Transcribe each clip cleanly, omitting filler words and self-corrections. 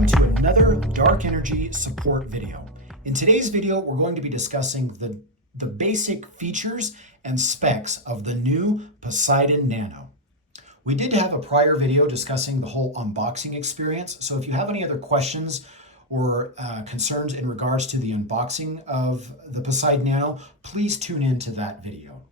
welcome to another dark energy support video. In today's video, we're going to be discussing the basic features and specs of the new Poseidon Nano. We did have a prior video discussing the whole unboxing experience, so if you have any other questions or concerns in regards to the unboxing of the Poseidon Nano, please tune in to that video.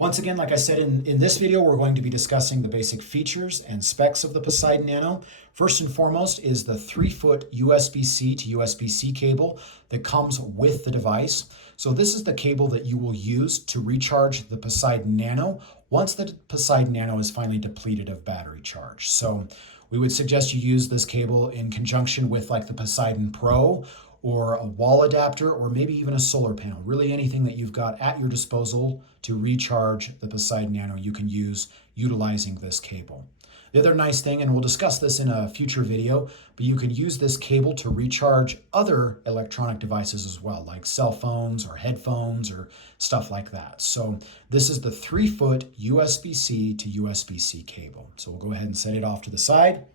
Once again, like I said, in this video, we're going to be discussing the basic features and specs of the Poseidon Nano. First and foremost is the 3-foot USB-C to USB-C cable that comes with the device. So this is the cable that you will use to recharge the Poseidon Nano once the Poseidon Nano is finally depleted of battery charge. So we would suggest you use this cable in conjunction with like the Poseidon Pro or a wall adapter, or maybe even a solar panel. Really anything that you've got at your disposal to recharge the Poseidon Nano, you can use utilizing this cable. The other nice thing, and we'll discuss this in a future video, but you can use this cable to recharge other electronic devices as well, like cell phones or headphones or stuff like that. So this is the 3-foot USB-C to USB-C cable. So we'll go ahead and set it off to the side.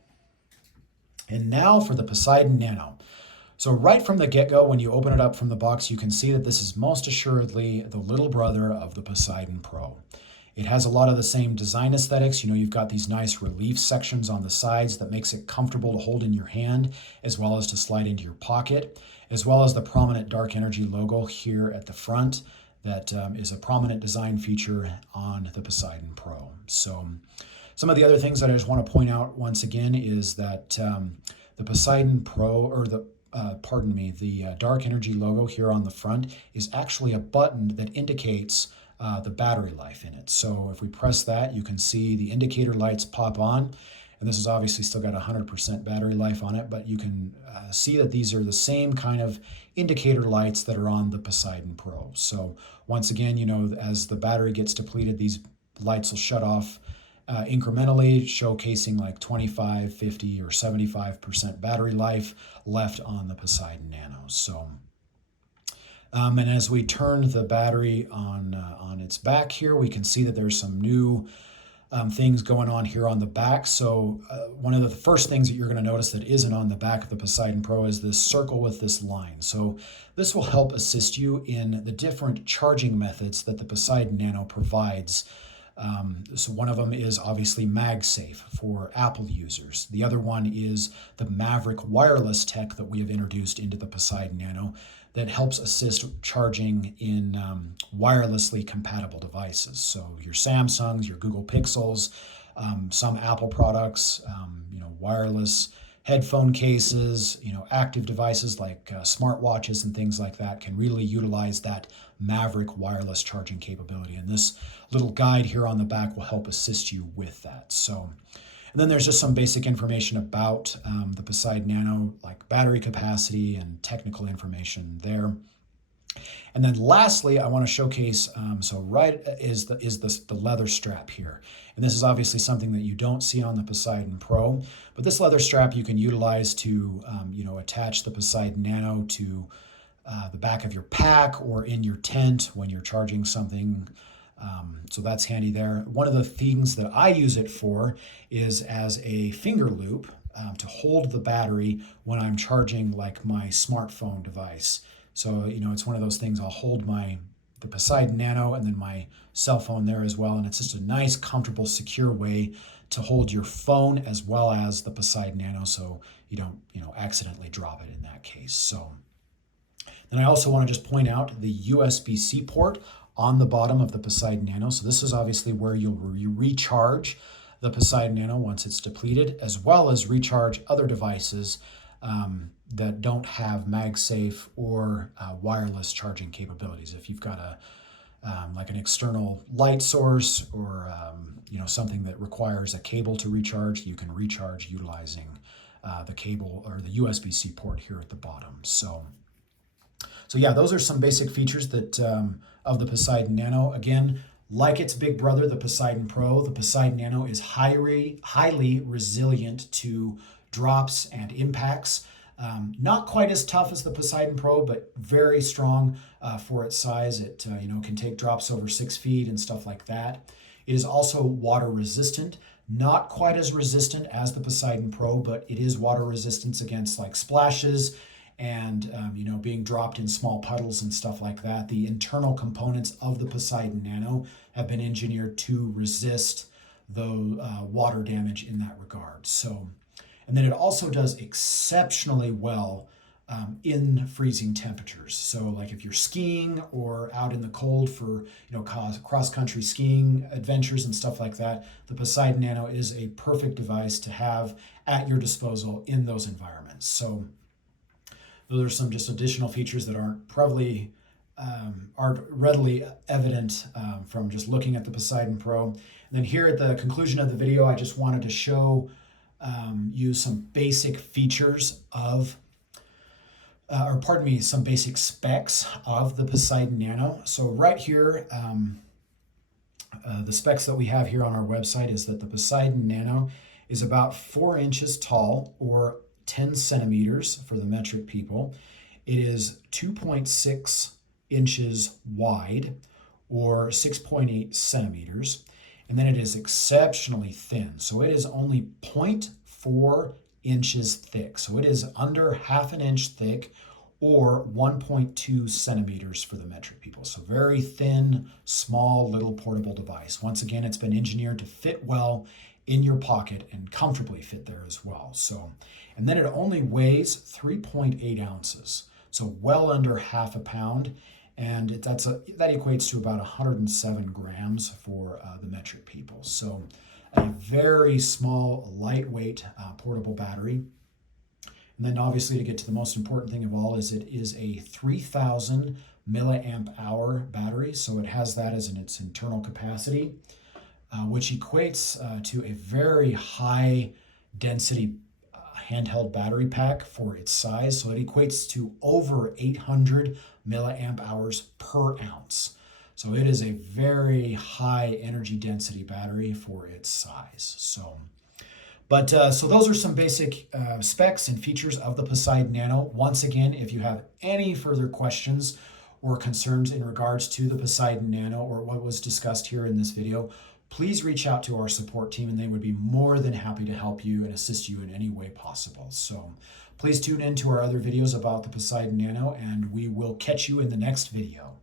And now for the Poseidon Nano. So right from the get-go, when you open it up from the box, you can see that this is most assuredly the little brother of the Poseidon Pro. It has a lot of the same design aesthetics. You know, you've got these nice relief sections on the sides that makes it comfortable to hold in your hand, as well as to slide into your pocket, as well as the prominent dark energy logo here at the front that is a prominent design feature on the Poseidon Pro. So some of the other things that I just want to point out once again is that the Poseidon Pro, or the dark energy logo here on the front is actually a button that indicates the battery life in it. So if we press that, you can see the indicator lights pop on, and this is obviously still got 100% battery life on it, but you can see that these are the same kind of indicator lights that are on the Poseidon Pro. So once again, you know, as the battery gets depleted, these lights will shut off incrementally, showcasing like 25, 50, or 75% battery life left on the Poseidon Nano. So, and as we turn the battery on its back here, we can see that there's some new things going on here on the back. So one of the first things that you're going to notice that isn't on the back of the Poseidon Pro is this circle with this line. So this will help assist you in the different charging methods that the Poseidon Nano provides. So one of them is obviously MagSafe for Apple users. The other one is the Maverick wireless tech that we have introduced into the Poseidon Nano that helps assist charging in wirelessly compatible devices. So your Samsungs, your Google Pixels, some Apple products, wireless headphone cases, active devices like smartwatches and things like that can really utilize that Maverick wireless charging capability. And this little guide here on the back will help assist you with that. So, and then there's just some basic information about the Poseidon Nano, like battery capacity and technical information there. And then lastly, I want to showcase, the leather strap here. And this is obviously something that you don't see on the Poseidon Pro, but this leather strap you can utilize to, attach the Poseidon Nano to the back of your pack or in your tent when you're charging something. So that's handy there. One of the things that I use it for is as a finger loop to hold the battery when I'm charging like my smartphone device. So, it's one of those things, I'll hold the Poseidon Nano and then my cell phone there as well. And it's just a nice, comfortable, secure way to hold your phone as well as the Poseidon Nano so you don't, accidentally drop it in that case. So then I also want to just point out the USB-C port on the bottom of the Poseidon Nano. So this is obviously where you'll recharge the Poseidon Nano once it's depleted, as well as recharge other devices that don't have MagSafe or wireless charging capabilities. If you've got like an external light source or something that requires a cable to recharge, you can recharge utilizing the cable or the USB-C port here at the bottom. So yeah, those are some basic features that of the Poseidon Nano. Again, like its big brother, the Poseidon Pro, the Poseidon Nano is highly resilient to drops and impacts. Not quite as tough as the Poseidon Pro, but very strong for its size. It can take drops over 6 feet and stuff like that. It is also water resistant. Not quite as resistant as the Poseidon Pro, but it is water resistance against like splashes and being dropped in small puddles and stuff like that. The internal components of the Poseidon Nano have been engineered to resist the water damage in that regard. So, and then it also does exceptionally well in freezing temperatures. So like if you're skiing or out in the cold for cross-country skiing adventures and stuff like that, the Poseidon Nano is a perfect device to have at your disposal in those environments. So those are some just additional features that aren't readily evident from just looking at the Poseidon Pro. And then here at the conclusion of the video, I just wanted to show you some basic features of some basic specs of the Poseidon Nano. So right here, the specs that we have here on our website is that the Poseidon Nano is about 4 inches tall, or 10 centimeters for the metric people. It is 2.6 inches wide, or 6.8 centimeters. And then it is exceptionally thin. So it is only 0.4 inches thick. So it is under half an inch thick, or 1.2 centimeters for the metric people. So very thin, small, little portable device. Once again, it's been engineered to fit well in your pocket and comfortably fit there as well. So, and then it only weighs 3.8 ounces. So well under half a pound. And that equates to about 107 grams for the metric people. So a very small, lightweight portable battery. And then obviously, to get to the most important thing of all, is it is a 3,000 milliamp hour battery. So it has that as its internal capacity, which equates to a very high density handheld battery pack for its size. So it equates to over 800 milliamp hours per ounce. So it is a very high energy density battery for its size. So those are some basic specs and features of the Poseidon Nano. Once again, if you have any further questions or concerns in regards to the Poseidon Nano or what was discussed here in this video, please reach out to our support team and they would be more than happy to help you and assist you in any way possible. So please tune in to our other videos about the Poseidon Nano, and we will catch you in the next video.